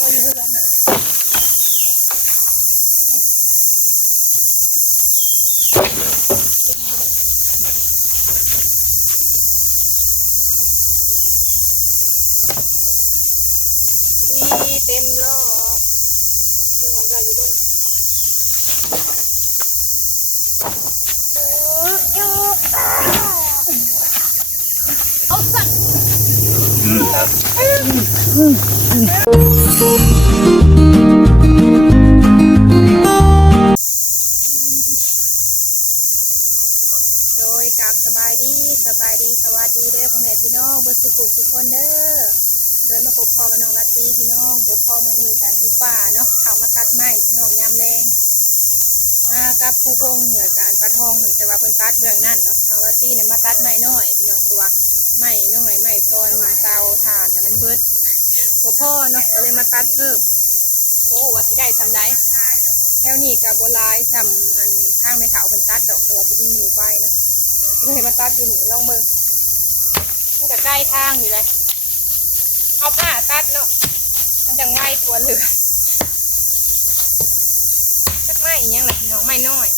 ว่าอยู่ที่นั้นดีเต็มแล้วมีของเราอยู่บ้านนะเอาสักโดยกับสบายดีสวัสดีเด้อพ่อแม่พี่น้องเบิร์สุขุสุขคนเด้อโดยมาพบพ่อกับน้องลาตีพี่น้องพบพ่อมื้อนี้กันอยู่ป่าเนาะเขามาตัดไม้พี่น้องยามแรงมากับผู้พงเหมือนกันปลาทองแต่ว่าเพิ่นตัดเบื้องนั่นเนาะน้องลาตีเนี่ยมาตัดไม้น้อยพี่น้องเพราะว่าไม้น้อยไม้ซ้อนเตาถ่านนะมันเบิดพ่อเนาะก็เลยมาตัดเพิ่มโอ้ว่าสิได้ทำได้แถวนี้กับโบราณทำอันทางไม่เถาเพิ่นตัดดอกแต่ว่าบ่มีหมูไปเนาะก็เลยมาตัดอยู่นี่ลองเบิ่งมันก็ใกล้ทางอยู่เลยเอาผ้าตัดเนาะมันจังไวกว่าเหลือสักไม้อีกยังล่ะพี่น้องไม้น้อย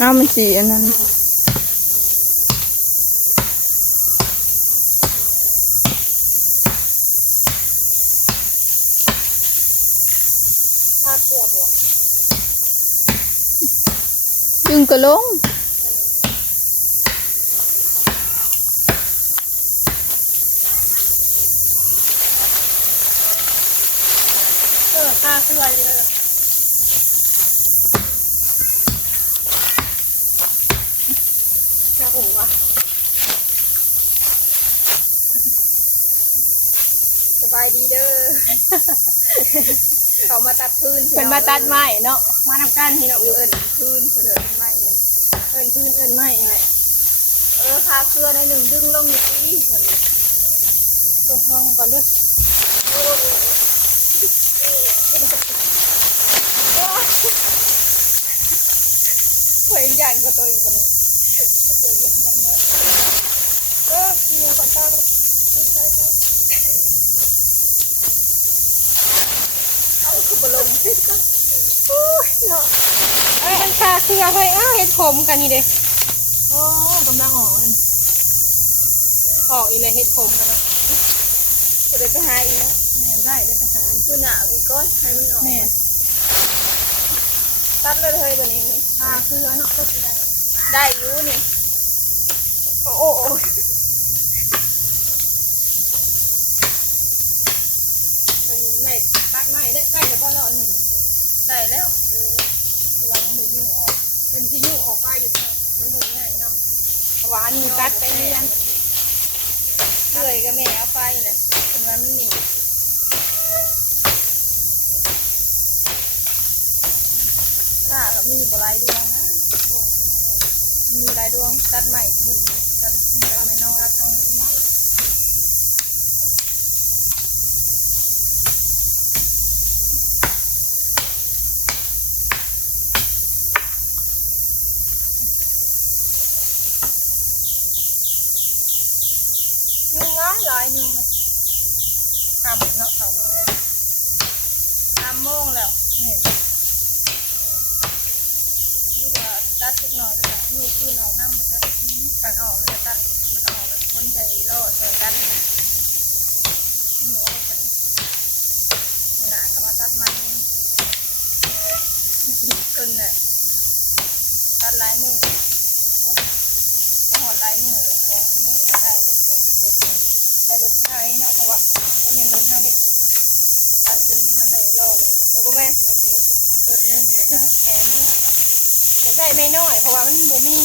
น้ำมันสีอันนั้นผ้าเสื้อบัว ดึงกระลงผ้าเสื้อเยอะน่าหูว่ะสบายดีเด้อ เขามาตัดพื้นเป็นมาตัดไม้เนาะมานำกันที่เราเอิญพื้นเอิญไม้เอิญพื้นเอิญไม้อะไรพาเสื้อในหนึ่งดึงลงอยู่ที่ตกลงก่อนเด้อหวยใหญ่กว่าตัวอีกเลยมีคนตั้งใช่เอาคือบอลลงโอ้ยเนาะมันชาเคือไปเห็ดผมกันนี่เด้โอ้กำลังออกอีเลยเห็ดผมกันเนาะจะได้ไปหาอีกนะแม่ได้ไปหาคุณหนามีก้อนให้มันออกแม่ตัดเลยแบบนี้ชาเคือเนาะก็ได้อยู่นี่โอ้ไหนตักไหนได้แล้วบ่ร้อนหนึ่งได้แล้วตัวมันไม่ยุ่งออกเป็นที่ยุ่งออกไปอยู่มันดูง่ายเนาะเพราะว่าอันนี้ตัดไปเรียนเลยก็แม่เอาไปเลยเป็นวันมันหนีถ้ามีบลายดวงนะมีลายดวงตัดใหม่เห็นตัดไม่นอกตัดเอาไม่ยุ่งหลายยุ่งทำเนาะเขา3 โมงแล้วนี่นี่ว่าตัดทุกหน่อยก็จะยุ่งขึ้นออกน้ำมันจะกันออกเลยจะตัดมันออกแบบคนใส่โล่ใส่ตัดนะหนูเป็นหนาก็มาตัดมันจนเนี่ยตั ตัดลายมือมาหอดลายมือตรงมือได้เลยรถไปรถไทยเนาะเพราะว่าจะมีรถเท่านี้ตัดจนมันได้รอเลยประมาณรถหนึ่งแล้วก็แกะมือจะได้ไม่น้อยเพราะว่ามันบ่มี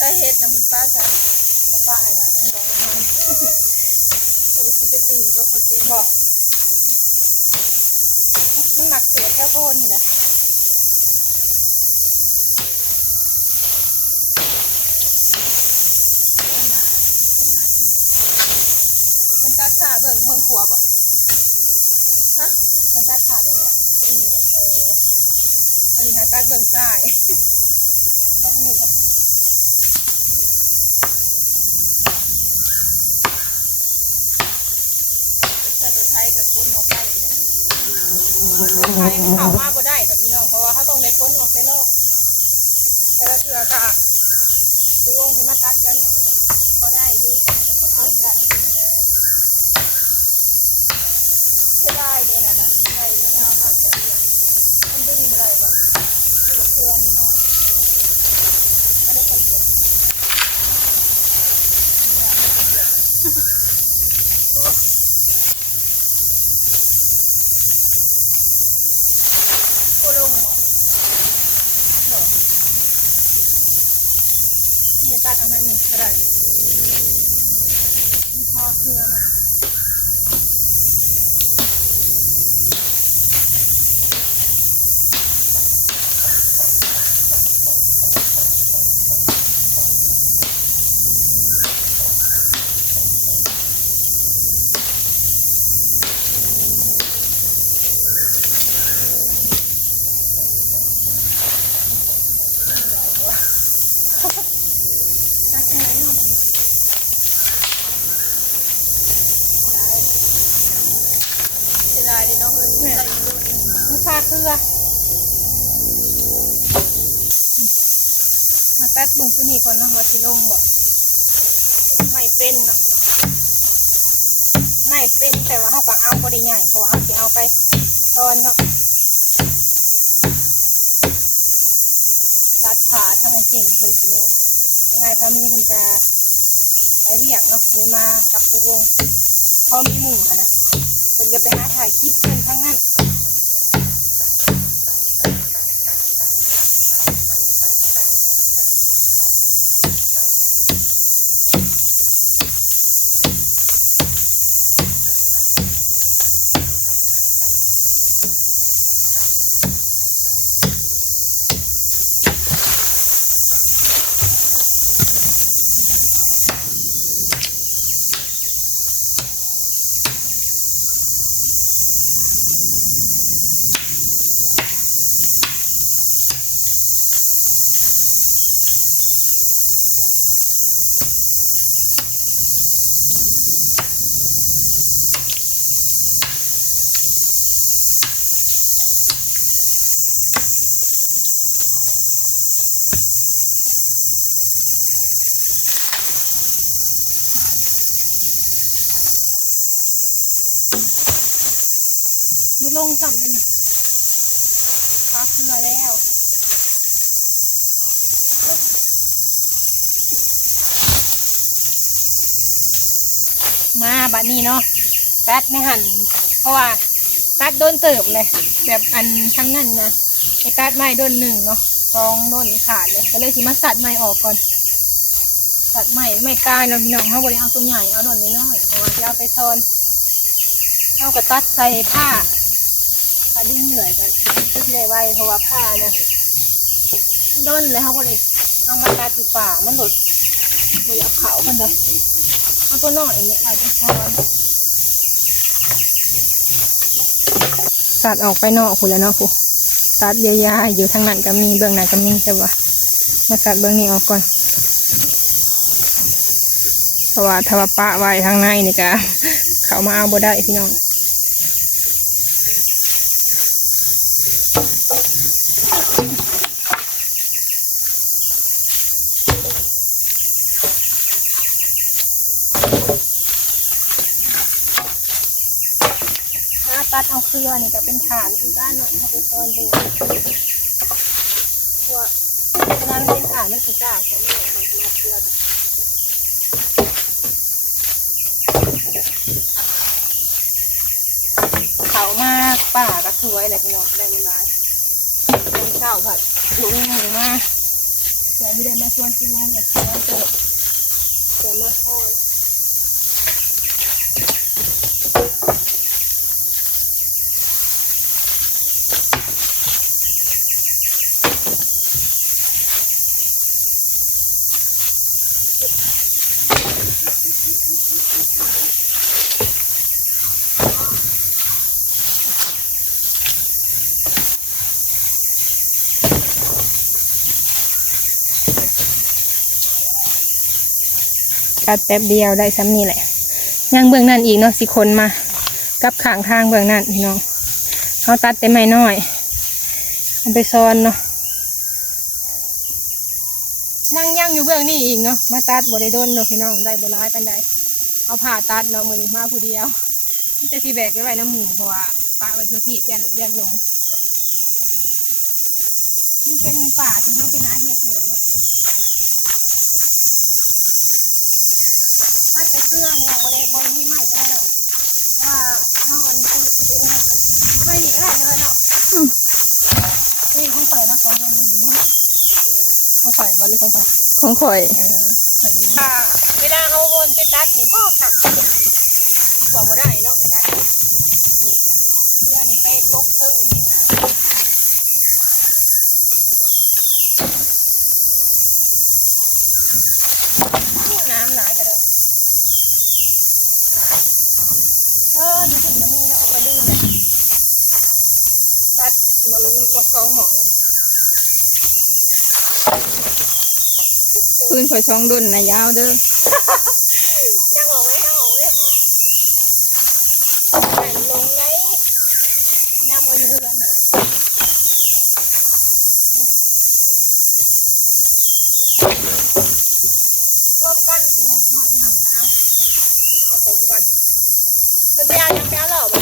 ถ้าเห็ดนะคุณป้าจะป้าอะไรนะบอกมันตัวไปซื้อไปตื่นตัวเขาเกณฑ์บอกมันหนักเสือแค่โพนนี่แหละมันตัดขาเบิ่งขัวบ่ฮะมันตัดขาเบิ่งบ่ที่นี่แหละอันนี้หาตัดเบิ่งซ้ายไปที่นี่ก่อนไทยกับคนออกไปไทยมันเข้ามาบ่ได้กับพี่น้องเพราะว่าเขาต้องได้คนออกไปนอกแต่ละเทือกะผู้วงจะมาตัดแค่นี้เขาได้ยุ่งกับคนร้ายได้ได้เดี๋ยวนะได้เงาหักกันเดียวมันดึงมาได้บ่ตัวเคลื่อนนี่เนาะไม่ได้คนเดียวตัดเอาให้หนึ่งก็ได้พอเครือนะได้ดิเนาะเฮ้ยได้ดูมันพาเครือมาตัดเบิ่งตัวนี้ก่อนเนาะว่าสิลงบ่ไม่เป็นเนาะไม่เป็นแต่ว่าเขาก็เอาบ่ได้ใหญ่เพราะว่าเขาสิเอาไปตอนเนาะตัดขาทั้งไอ้เก่งเพิ่นสิเนาะยังไงพามีเพิ่นจะไปเรียกเนาะเลยมากับผู้วงพอมีหมู่ค่ะนะเพิ่นก็ไปหาถ่ายคลิปเพิ่นทั้งนั้นบุลงสั่มไปนี่พาเครือแล้วมาบัดนี้เนาะตัดในหั่นเพราะว่าตัดโดนเติมเลยแบบอันทั้งนั้นนะไอ้ตัดไม้โดนหนึ่งเนาะสองโดนขาดเลยก็เลยสิมาสัดไม้ออกก่อนสัดไม้ไม่ตายเราพี่น้องเขาบริเอาตัวใหญ่เอาโดนน้อยๆเพราะว่าจะเอาไปซอนเอากระตัดใส่ผ้าดึงเหนื่อยกันก็จะได้ไวเพราะว่าผ้าเนี่ยโดนเลยเขาบริเอามาตัดอยู่ป่ามันหลุดบริเอาเขากันเลยเอาตัวน้อยเนี่ยไว้จะซอนสัดออกไปนอกคุณแล้วเนาะคุณตัดยาวๆอยู่ทางนั้นก็มีเบื้องหน้าก็มีแต่ว่ามาสัดเบื้องนี้ออกก่อนเพราะว่าถ้าว่าปะไว้ทางในนี่ก็เขามาเอาบ่ได้พี่น้อง ตัดเอาเครือนี่ก็เป็นฐานคือด้านหน่อยเขาไปซ่อนเป็นพวกนั้นเป็นฐานมันสีกาจะไม่มาเครือเขามากป่าก็สวยเลยพี่น้องได้เวลาตอนเช้าผัดลุงหมูมากเดี๋ยวไม่ได้มาชวนพี่น้องแบบนี้เจอเดี๋ยวมาทอดตัดแป๊บเดียวได้ซ้ำนี่แหละย่างเบื้องนั่นอีกเนาะสิคนมากับข้างทางเบื้องนั่นพี่น้องเขาตัดแต่ไม้น้อยเอาไปซ้อนเนาะนั่งย่างอยู่เบื้องนี่อีกเนาะมาตัดบริโดนเนาะพี่น้องได้บ่ร้ายปานใดเอาผ่าตัดเนาะมือนี้มาผู้เดียวนี่จะสีแบกไว้น้ำหมูเพราะว่าปะไว้ทั่วที่ยันลงมันเป็นป่าที่เขาไปหาเห็ดเลยเนาะตัดแต่เครื่องเนี่ยบริมีใหม่ก็ได้เนาะว่าเขาอันนี้ไม่หนีก็ได้เลยเนาะนี่ของข่อยนะของเราหนึ่งของข่อยบริของข่อย ของข่อย ค่ะเวลาเขาวนไปตัดนี่พ่อค่ะดีกว่าบ่ได้เนาะไปตัดเพื่อนี่ไปกกเทิงนี่ให้ง่ายน้ำหลายกันเด้ออยู่ถึงจะมีเนาะไปลื่นเลยตัดมาสองหมอ พื้นข่อยช่องดุนนะยาวเด้อ ยังออกไหมแต่ลงไหนน้ำมาอยู่เรือนอ่ะรวมกันพี่น้องหน่อยก็เอาผสมกันเป็นยายังแก้หรอบ่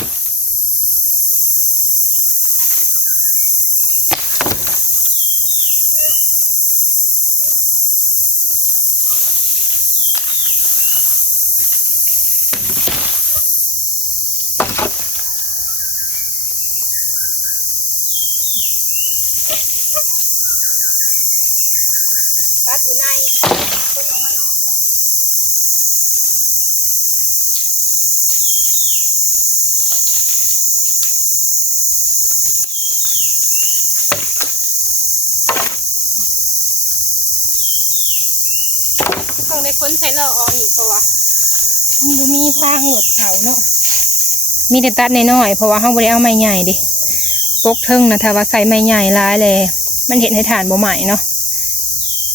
ตัดอยู่ในคนออกมานอกเนาะต้องได้ค้นใช้เราออกอีกเพราะว่ามันบ่มีทางหมดเขาเนาะมีแต่ตัดน้อยๆเพราะว่าเขาบ่ได้เอาไม้ใหญ่ดิปกเทิงนะถ้าว่าใส่ไม้ใหญ่ร้ายเลยมันเห็นให้ฐานบ่ใหม่เนาะ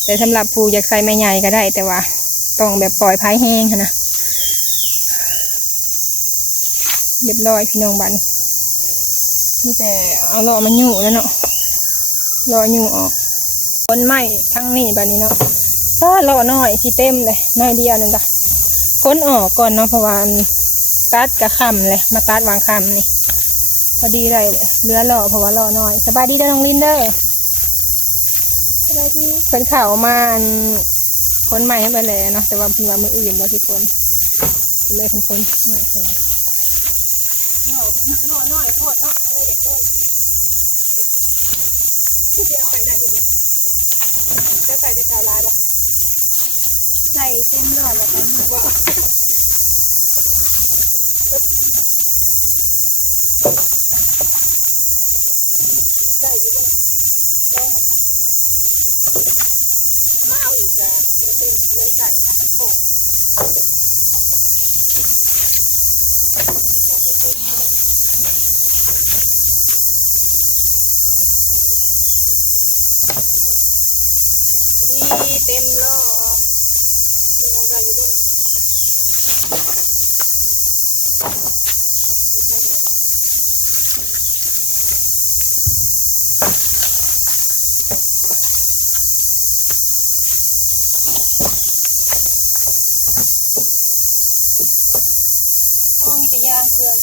แต่สำหรับผู้อยากใส่ไม้ใหญ่ก็ได้แต่ว่าต้องแบบปล่อยพายแห้งนะเรียบร้อยพี่น้องบ้านนี่แต่เอาเลาะมันอยู่แล้วเนาะเลาะอยู่ออกต้นไม้ทั้งนี้บ้านนี้เนาะเลาะน้อยที่เต็มเลยน้อยเดียวนึงจ้ะค้นออกก่อนเนาะเพราะว่าตัดกระคำเลยมาตัดวางคำนี่พอดีเลยเหลือเลาะเพราะว่าเลาะน้อยสบายดีเด้อน้องลินเด้อสบายดีเป็นข่าวมาคนใหม่ให้ไปแล้วเนาะแต่ว่าเพิ่นว่ามืออื่นบ่สิคนเลยเป็นคนใหม่คนน้อยน้อยโทษเนาะเลยอยากโน่นที่เอาไปได้ดีบ่จะใส่ได้กาวลายบ่ใส่เต็มหลอดแล้วกันบ่ได้อยู่บ่เนาะลองมึงกันเอามาเอาอีกอะมาเต็มเลยใส่ถ้าทันโคกโคกเต็มเลยดีเต็มล้อมึงเอาได้อยู่บ่เนาะใช่ไหมพ่อมีแต่ยางเกลือน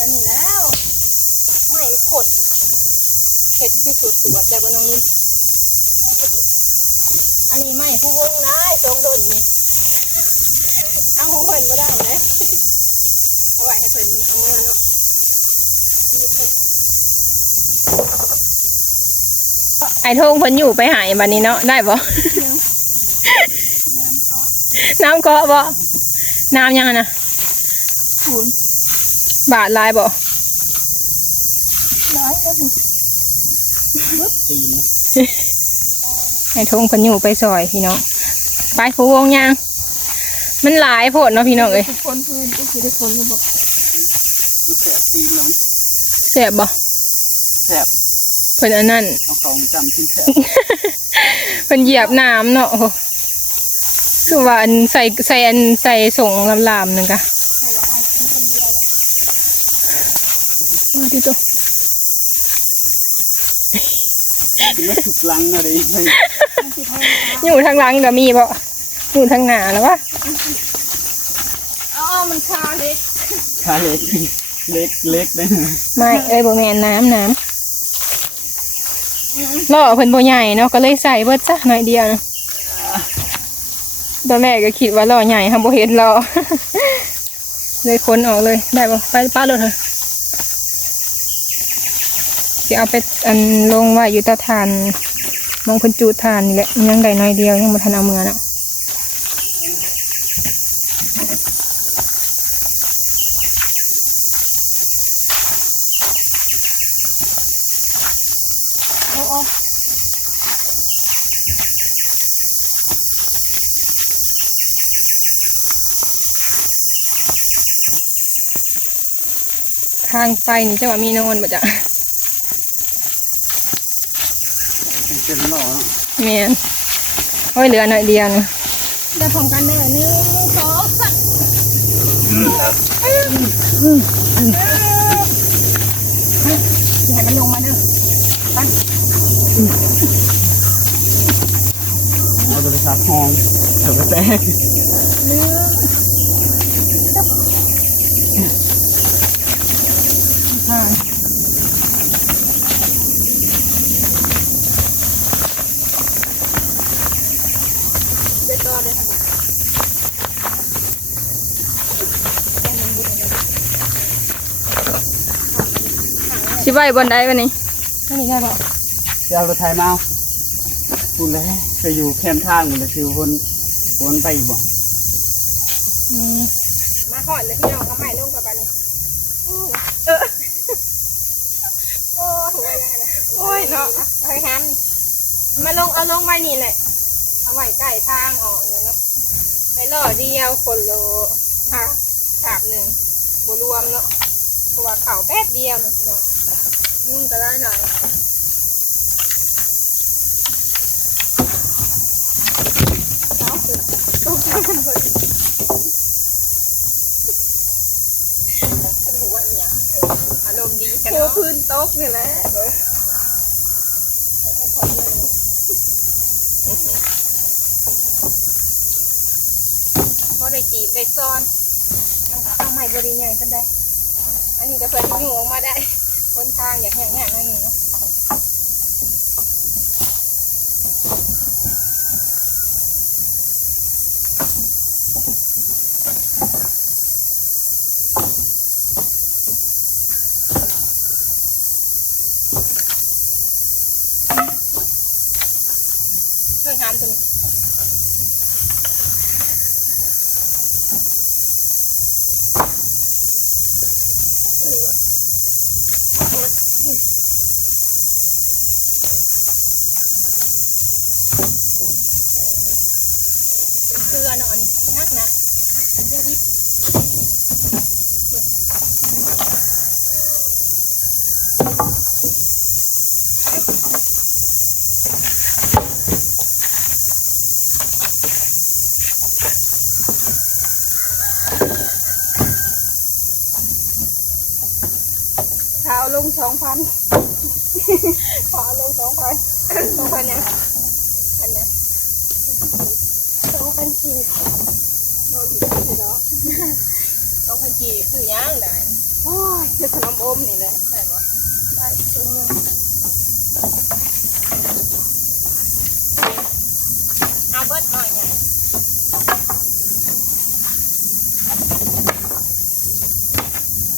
ค่นี้แล้วไม่ขดเห็ดที่สุดสวดแบบว่าน้องลินอันนี้ไม่ผู้วงได้ทรงดนนี่เอาของเพิ่นไม่ได้เลยเอาไว้ให้เพิ่นเอาเมื่อเนาะไอ้ทงเพิ่นอยู่ไปหายบัดนี้เนาะได้บ่น้ำเกาะบ่น้ำยังนะบาทลายบ่ร้อยแล้วตีน ไอ้ทงเพิ่นอยู่ไปซอยพี่น้องไปผู้วงยางมันหลายโพดเนาะพี่น้องเอ้ย คนพื้นก็คือได้คนรู้บอก มันแสบตีนแล้ว แซ่บบ่ แสบ เพิ่นอันนั้น เอาเขามาจำกินแสบ เพิ่นเหยียบน้ำเนาะโอ้โหคือว่าอันใส่อันใส่ส่งลำๆนึงกะมาที่ตัว กินไม่ถูกลังอะไรไม่ อยู่ทางหลังก็มีบ่อยู่ทางหน้าแล้ววะ อ๋อมันคาเล็ก ขาเล็กเล็กเล็กเลย ไม่เอ้ยบ่แม่นน้ำล่อเพิ่นบ่ใหญ่เนาะก็เลยใส่เบิดซะหน่อยเดียวนะตอนแรกก็คิดว่าล่อใหญ่ทำบ่เห็นล่อ เลยค้นออกเลยได้บ่ไปป้ารถเถอะสิเอาไปอันลงไว้อยู่เตาถ่านมองเพิ่นจูดถ่านนี่แหละยังได้น้อยเดียวยังบ่ทันเอามือเนาะทางไปนี่จะว่ามีนอนบ่จ๊ะ เป็นหล่อ แม่นโอ้ยเหลือหน่อยเดียวนึง ได้พร้อมกันได้1 2 3ให้มันลงมาเด้อ เอาโทรศัพท์ห้องเดี๋ยวก็แตก ไปต่อได้ทางไหน สิไว้บนใดบัดนี้ ไม่มีได้บ่ จะเอารถไทยมาเอาพูดแล้วไปอยู่แคมป์ทางหมดเลยคือคนไปอีกบ่ มาหอดเลยพี่น้องเอาใหม่ลงกับบัดนี้โอ้หัวยังนะโอ้ยเนาะไอ้ฮันมาลงเอาลงไว้นี่แหละเอาไว้ใกล้ทางออกเลยเนาะไปล่อเดียวคนโลมาถาบหนึ่งบัวรวมเนาะเพราะว่าเข่าแป๊บเดียวเนาะพี่น้องยุ่งกันแล้วหน่อยเอาคือต้องทำกันหมดหัวเนี่ยอารมณ์ดีกัน โค เนาะ พื้นโต๊ะนี่แหละ ก็ได้จีบได้ซ้อนเอาใหม่บริใหญ่เป็นได้อันนี้ก็เพื่อที่อยู่ออกมาได้คนทางอยากแห้งๆนั่นนี่เนาะช่วยหามตัวนี้เกลือเนาะนี่นักนะเกลือดิบเท้าลง2,000ขอลง2,000เนี่ยอันเนี้ย2,000 กีบโดนดีเนาะ2,000 กีบซื้อย่างได้ โอ้ยคือขนมอมนี่แหละได้บ่ได้ถุงนึงเอาเบิดหน่อยไง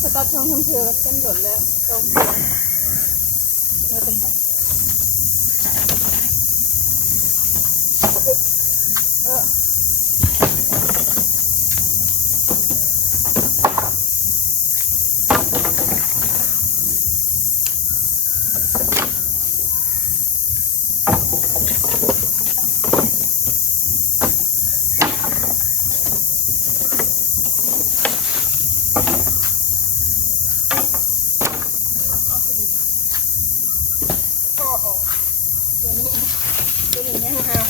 พอตัดช่องทำเชือกเส้นหล่นแล้วตรงเชือกตัวนี้ยังเอา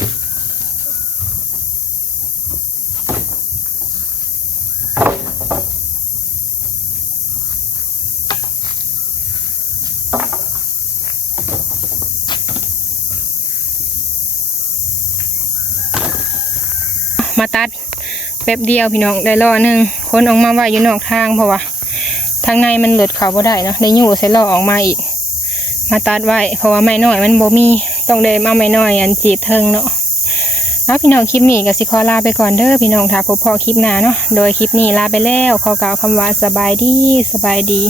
มาตัดแป๊บเดียวพี่น้องได้ล้อหนึงคนออกมาไว้อยู่นอกทางเพราะว่าทางในมันหลุดเขาบ่ได้เนาะได้ยู่ใส่ล้อออกมาอีกมาตัดไว้เพราะว่าไม้น้อยมันบ่มีต้องได้มาไม้น้อยอันจีบเทิงเนาะแล้วพี่น้องคลิปนี้ก็สิขอลาไปก่อนเด้อพี่น้องถ้าพบพอคลิปหน้าเนาะโดยคลิปนี้ลาไปแล้วขอกล่าวคำว่าสบายดี